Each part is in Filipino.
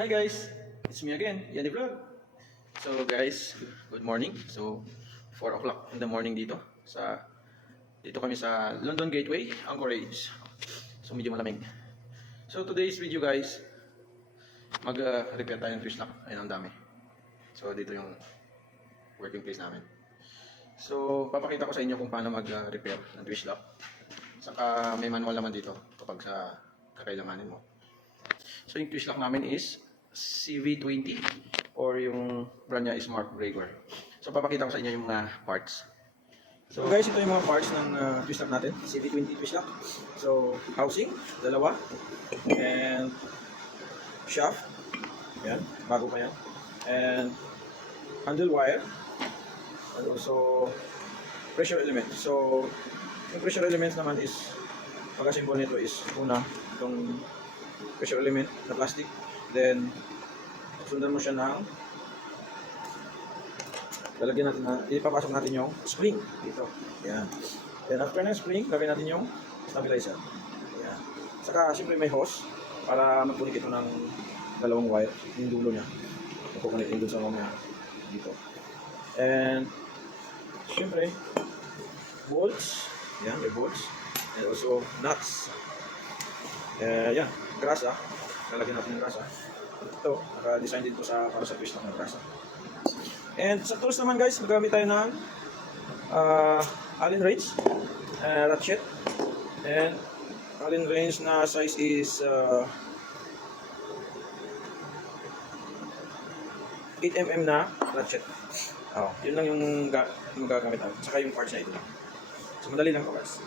Hi guys, it's me again, Yanni Vlog. So guys, good morning. So 4 o'clock in the morning dito kami sa London Gateway, Anchorage. So medyo malamig. So today's video guys, mag-repair tayo ng twist lock. Ayun ang dami. So dito yung working place namin. So papakita ko sa inyo kung paano mag-repair ng twist lock. Saka may manual naman dito kapag sa kakailanganin mo. So yung twist lock namin is CV20 or yung brand niya is Mark Breaker. So papakita ko sa inyo yung mga parts. So guys, ito yung mga parts ng twist lock natin, CV20 twist lock. So housing, dalawa, and shaft, yan, bago pa yan, and handle wire, and also pressure element. So yung pressure elements naman is, pagka-symbol nito is una, itong pressure element na plastic, then sundan mo siya ng lalagyan natin na, ipapasok natin yung spring dito, yan. Then after ng spring, lagyan natin yung stabilizer, yan. Saka siyempre may hose para magkunik ito ng dalawang wire, yung dulo niya magkukunik yung dun sa mga dito, and siyempre bolts, yan, may bolts, and also nuts, yan, grasa, lalagyan natin yung grasa. Ito, naka-design din ito para sa twist lock ng grasa. And sa tools naman guys, magamit tayo ng Allen wrench, ratchet, and Allen wrench na size is 8mm na ratchet. Yun lang yung magagamit natin. Saka yung parts na ito lang. So madali lang ito guys.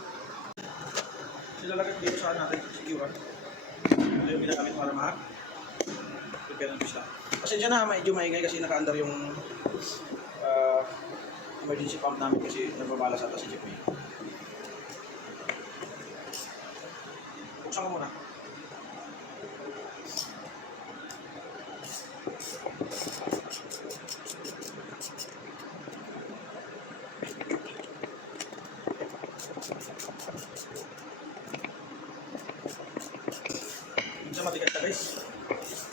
Silalagay ko dito saan natin, secure. Ito yung ginagamit para prepare ng twist lock. Pasensya na, medyo maingay kasi naka-under yung emergency pump namin kasi nagbabalas ata si Jeep May. Buksan ko muna. Minsan matigas na guys.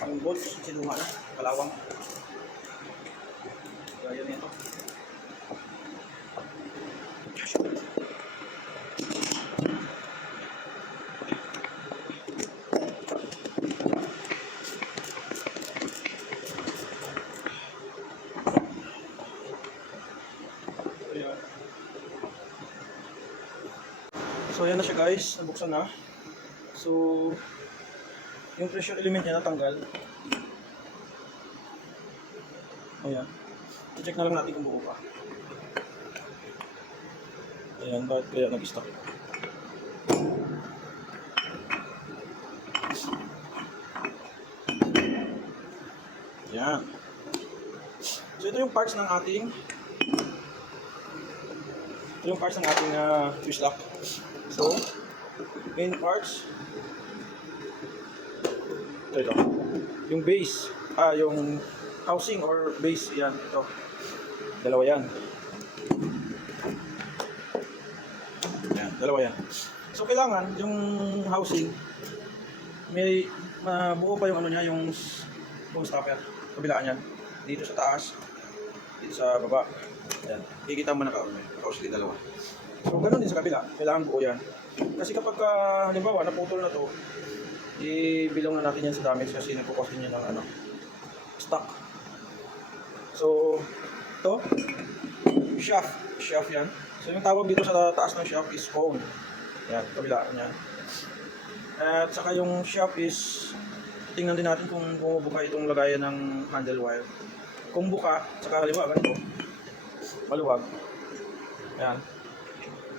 Ang bolts, sinunga na, kalawang. Gaya nito. So yan na siya guys, nabuksan na. So yung pressure element niya natanggal. Ayan. I-check na lang natin kung buo pa. Ayan, bakit kaya nag-stuck? Ayan. So ito yung parts ng ating twist lock. So, main parts. Ito. Yung base, yung housing or base, yan, ito. Dalawa yan. Yan, dalawa yan. So, kailangan, yung housing, may buo pa yung ano niya, yung stopper, kabilaan yan. Dito sa taas, dito sa baba. Yan. Kikita mo naka-housing dalawa. So, ganun din sa kabila, kailangan buo yan. Kasi kapag, halimbawa, naputol na to, i-bilong na natin yan sa damage kasi nagkukos din yan ng stock. So, ito, shaft yan. So, yung tawag dito sa taas ng shaft is cone. Yan, kabila niya. At saka yung shaft is, tingnan din natin kung bumubuka itong lagayan ng handle wire. Kung buka, saka halimbawa, ganito, maluwag. Yan.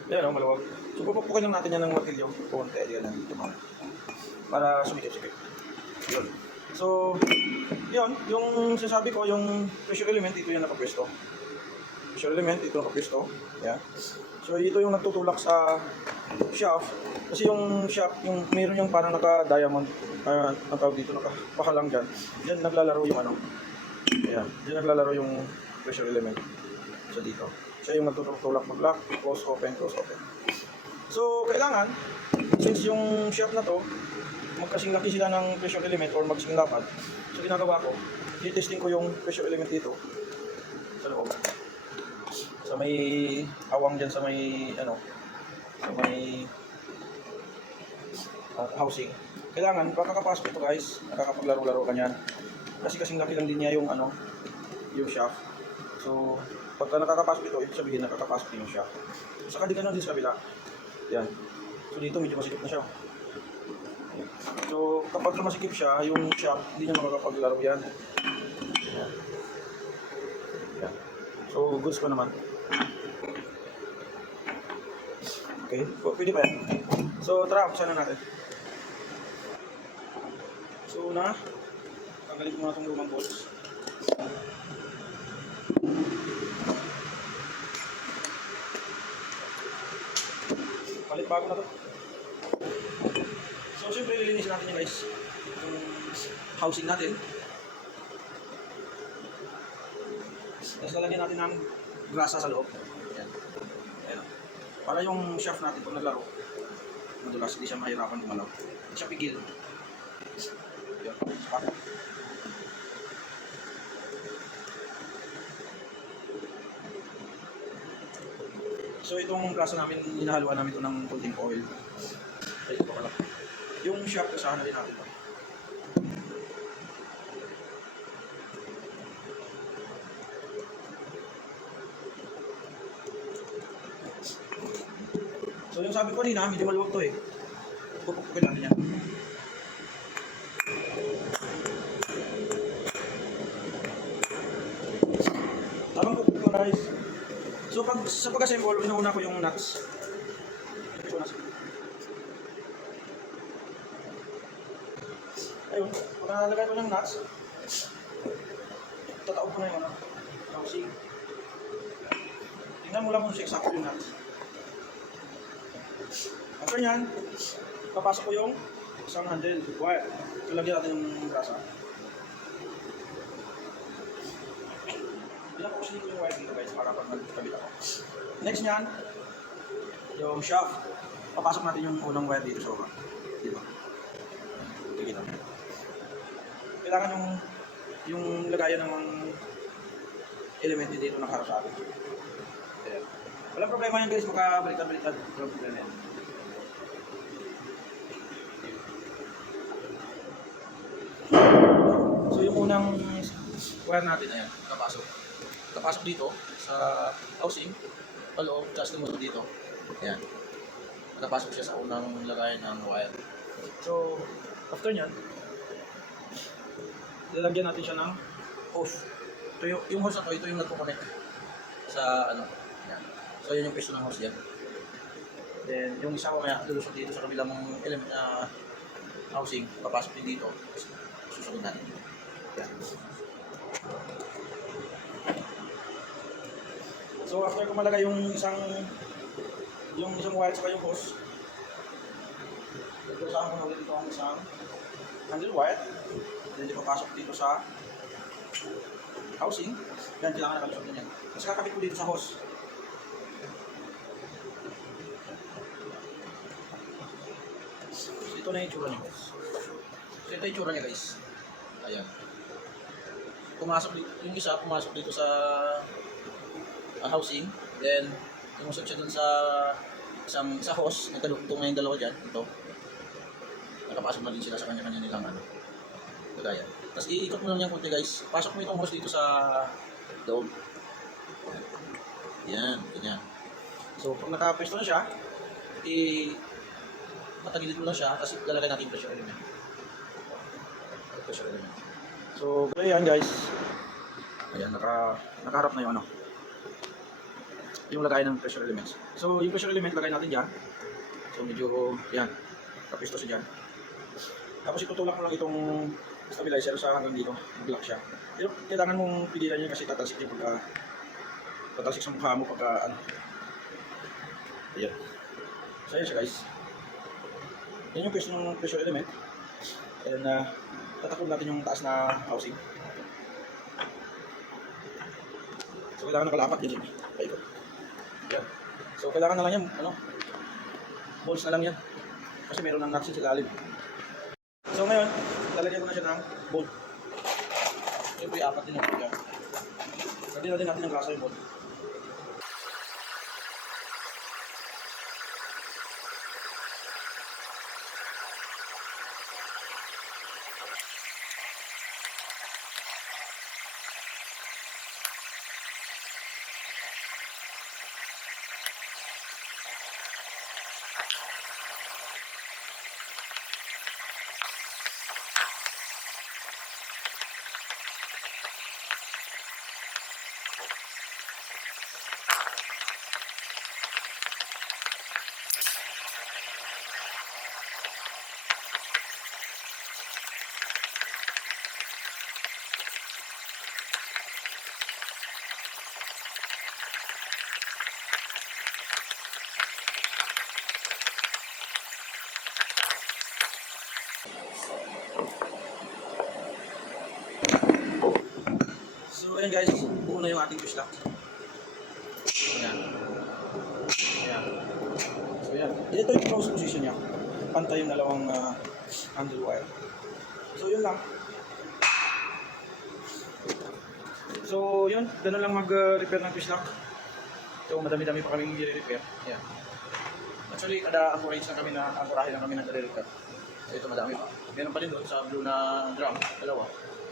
Yan o, maluwag. So, pupupukin lang natin yan ng martilyo. Punti, yan lang dito mga. Para sumikip-sikip. Yun. So, yun. Yung sinasabi ko, yung pressure element, ito yung nakapwesto. Pressure element, ito nakapwesto. Yan. So, ito yung nagtutulak sa shaft. Kasi yung shaft, mayroon yung parang naka-diamond, ang tawag dito, nakapahalang dyan. Diyan naglalaro yung ano. Ayan. Diyan naglalaro yung pressure element. So, dito. Siya yung nagtutulak mag-lock, close open, close open. So, kailangan, since yung shaft na to, magkasing laki sila ng pressure element or magkasing lapad. So ginagawa ko, i-testing ko yung pressure element dito sa loob. Sa may awang dyan sa may sa may housing. Kailangan pagkakapasok ito guys, nakakapaglaro-laro ka niyan. Kasi kasing laki lang din niya yung yung shaft. So pagka nakakapasok ito, ibig sabihin nakakapasok din yung shaft. Saka di ganun din sa kabila. Yan. So dito medyo masikip na siya. So kapag masikip siya, yung shaft hindi niya makakapaglaro yan. Yan. Yan. So goods pa naman. Okay, pwede pa yan. So tara, umpisa na natin. So tanggalin ko muna itong lumang bolts. Palit bago na to. So siyempre lilinisin natin yung guys, yung housing natin. Tapos lalagyan natin ng grasa sa loob. Ayan. Ayan. Para yung shaft natin pag naglaro, madulas, hindi siya mahirapan gumalaw. Hindi siya pigil. Ayan. So itong grasa namin, hinahaluan namin ito ng konting oil. Ay, ito pala. Yung shaft, kasahan na rin natin ito. So yung sabi ko nina, medyo maluwag to eh. Pupukin natin yan. Tamang pupuk ko guys. So sa pag-assemble, inuuna ko yung nuts. Ayun, pag nalagay ko ng nuts, tataob ko na yung housing. Tingnan mo lang kung eksakto yung nuts. After nyan, papasok ko yung isang handle, wire. Ilagyan natin yung grasa. Pinapakusin ko yung wire dito guys para pag nagkabit ako. Next nyan, yung shaft. Papasok natin yung unang wire dito sa baba. Diba? Tigil natin. Kailangan yung lagayan ng element dito nakaharap sa atin. Ayan. Walang problema yan guys, makabaliktad-baliktad. Walang problema yan. So yung unang wire natin, ayan, kapasok dito sa housing, paloob, tapos lumusot dito. Ayan. Napasok siya sa unang lagayan ng wire. So, after nyan, lalagyan natin siya ng hose. Ito yung hose na to, ito yung nagpo-connect sa yan. So yun yung piso ng hose yan. Then yung isa ko kaya lulusot dito sa kabilang element na housing, papasok din dito. Susunod natin. Yan. So after ko malagay yung isang wire saka yung hose, nagkasahan ko na ulit ito ang isang handle wire. Then di papasok dito sa housing. Yan, kailangan nakalusot din yan. Tapos kakabit ko dito sa hose. So ito na yung itsura niya guys. So ito yung itsura niya guys. Ayan. Yung isa pumasok dito sa housing. Then lumusot siya dun sa hose. Nagkalugtong na yung dalawa dyan. Ito. Nakapasok na din sila sa kanya-kanya nilang lagayan. Tapos iikot mo lang yung konti guys. Pasok mo itong hose dito sa loob. Yan, ganyan. So pag nakapesto na siya, patagilid mo lang siya, tapos lalagay natin yung pressure element. So ganyan guys. Ayan, nakaharap na yung yung lagay ng pressure elements. So yung pressure element lagay natin dyan. So medyo, yan, kapesto siya dyan. Tapos itutulak mo lang itong stabilizer sa hanggang dito, mag-lock siya. Pero kailangan mong pigilan niya kasi tatalsik niya tatalsik sa mukha mo pagka ayan. So ayan siya guys. Yan yung pwesto ng pressure element. And tatakod natin yung taas na housing. So kailangan nakalapat yan siya. Paikot. Yan. So kailangan na lang yan, bolts na lang yan. Kasi meron ng nuts sa ilalim. So ngayon, lalagyan ko na siya ng bolt. Siyempre, apat din ang bolt yan. Lagyan natin ng grasa yung bolt. So ayan guys, buo na yung ating fish lock. Ayan. Ayan. So ayan. Ito yung close position niya. Pantay yung dalawang handle wire. So yun lang. So yun, ganun lang mag-repair ng fish lock. So madami-dami pa kaming i-repair. Ayan. Actually, kada anchorage lang kami na anchorahe lang kami na i-repair. So ito madami pa. Meron pa din doon sa blue na drum, dalawa.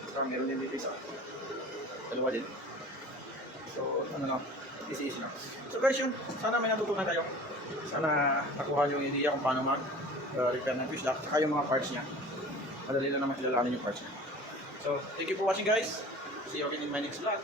So meron din dito isa. Dalawa din. So, ano lang, easy lang. So guys, yun, sana may natutunan kayo. Sana nakuha nyo yung idea kung paano mag-repair ng fish lock, saka yung mga parts niya. Madali lang naman kilalanin yung parts niya. So, thank you for watching guys. See you again in my next vlog.